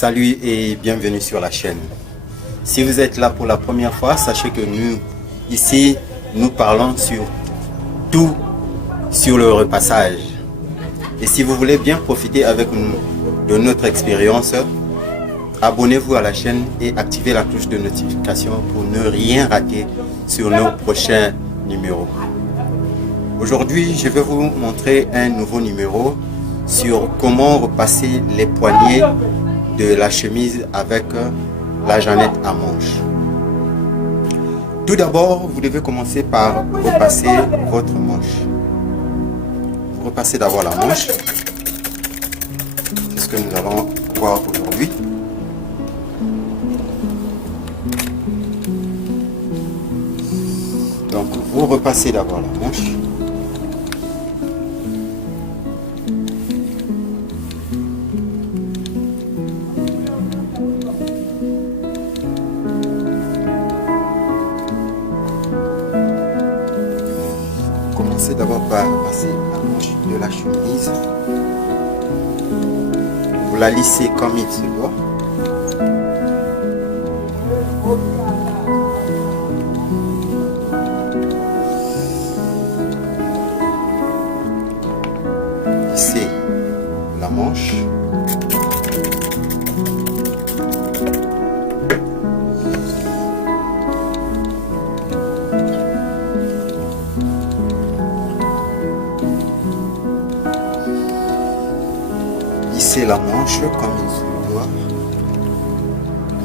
Salut et bienvenue sur la chaîne. Si vous êtes là pour la première fois, sachez que nous parlons sur tout sur le repassage. Et si vous voulez bien profiter avec nous de notre expérience, abonnez-vous à la chaîne et activez la cloche de notification pour ne rien rater sur nos prochains numéros. Aujourd'hui, je vais vous montrer un nouveau numéro sur comment repasser les poignets de la chemise avec la jeannette à manches. Tout d'abord, vous devez commencer par repasser votre manche. Vous repassez d'abord la manche. C'est ce que nous allons voir aujourd'hui. Donc, vous repassez d'abord la manche. Commencez d'abord par passer la manche de la chemise. Vous la lissez comme il se doit. Lissez la manche. Lissez la manche comme il se doit.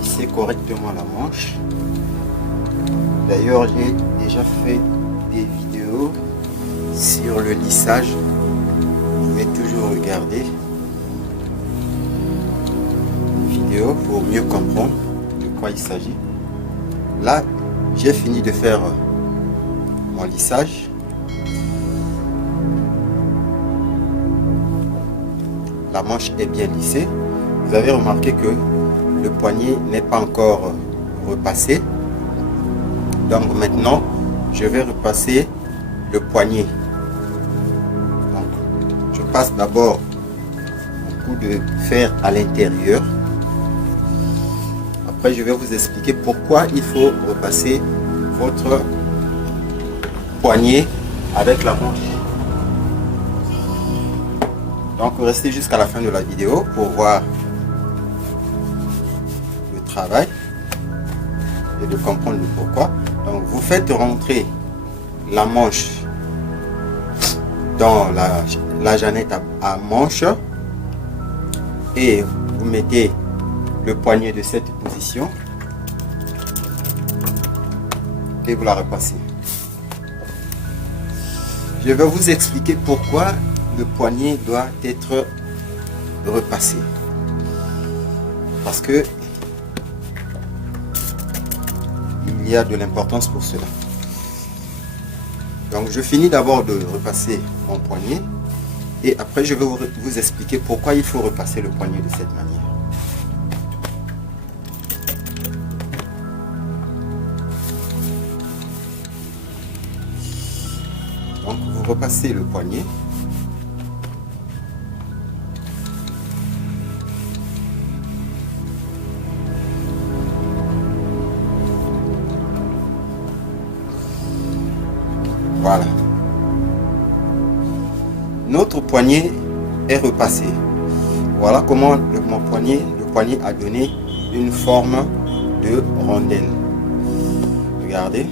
Lissez correctement la manche. D'ailleurs, j'ai déjà fait des vidéos sur le lissage. Vous pouvez toujours regarder les vidéos pour mieux comprendre de quoi il s'agit. Là, j'ai fini de faire mon lissage. La manche est bien lissée. Vous avez remarqué que le poignet n'est pas encore repassé. Donc maintenant, je vais repasser le poignet. Donc, je passe d'abord un coup de fer à l'intérieur. Après, je vais vous expliquer pourquoi il faut repasser votre poignet avec la manche. Donc restez jusqu'à la fin de la vidéo pour voir le travail et de comprendre le pourquoi. Donc vous faites rentrer la manche dans la jeannette à manche et vous mettez le poignet de cette position et vous la repassez. Je vais vous expliquer pourquoi le poignet doit être repassé, parce que il y a de l'importance pour cela. Donc je finis d'abord de repasser mon poignet et après je vais vous expliquer pourquoi il faut repasser le poignet de cette manière. Donc vous repassez le poignet. Voilà. Notre poignet est repassé. Voilà comment le poignet a donné une forme de rondelle. Regardez.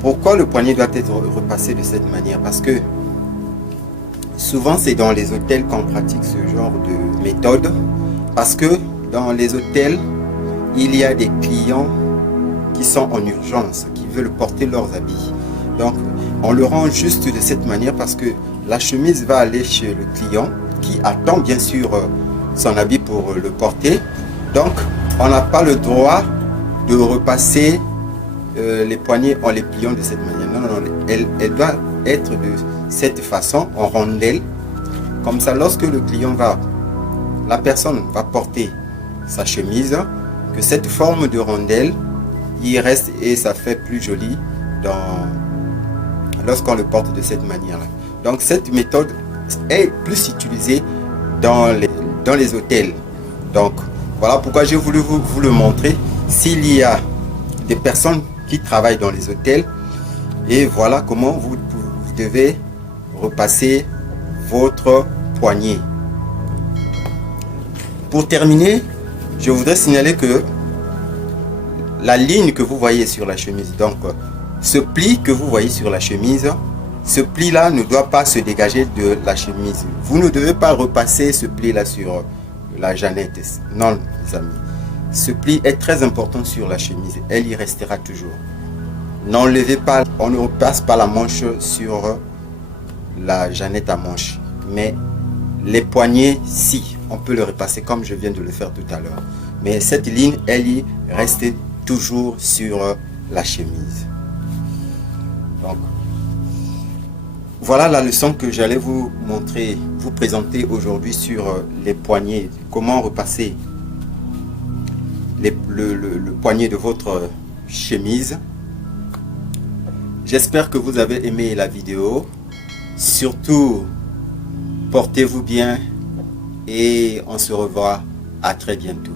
Pourquoi le poignet doit être repassé de cette manière? Parce que souvent c'est dans les hôtels qu'on pratique ce genre de méthode. Parce que dans les hôtels, il y a des clients qui sont en urgence, qui veulent porter leurs habits. Donc, on le rend juste de cette manière parce que la chemise va aller chez le client qui attend bien sûr son habit pour le porter. Donc, on n'a pas le droit de repasser les poignets en les pliant de cette manière. Non, non, non, elle doit être de cette façon, en rondelle. Comme ça, lorsque le client la personne va porter sa chemise, que cette forme de rondelle, il reste et ça fait plus joli lorsqu'on le porte de cette manière-là. Donc cette méthode est plus utilisée dans les hôtels. Donc Voilà pourquoi j'ai voulu vous le montrer. S'il y a des personnes qui travaillent dans les hôtels, et voilà comment vous devez repasser votre poignet. Pour terminer, je voudrais signaler que la ligne que vous voyez sur la chemise, donc ce pli que vous voyez sur la chemise, ce pli là ne doit pas se dégager de la chemise. Vous ne devez pas repasser ce pli là sur la Jeannette. Non les amis, ce pli est très important sur la chemise, elle y restera toujours. N'enlevez pas, on ne repasse pas la manche sur la Jeannette à manche, mais les poignets, si, on peut le repasser comme je viens de le faire tout à l'heure. Mais cette ligne, elle y reste toujours sur la chemise. Donc, voilà la leçon que j'allais vous montrer, vous présenter aujourd'hui sur les poignets. Comment repasser le poignet de votre chemise. J'espère que vous avez aimé la vidéo. Surtout, portez-vous bien et on se revoit à très bientôt.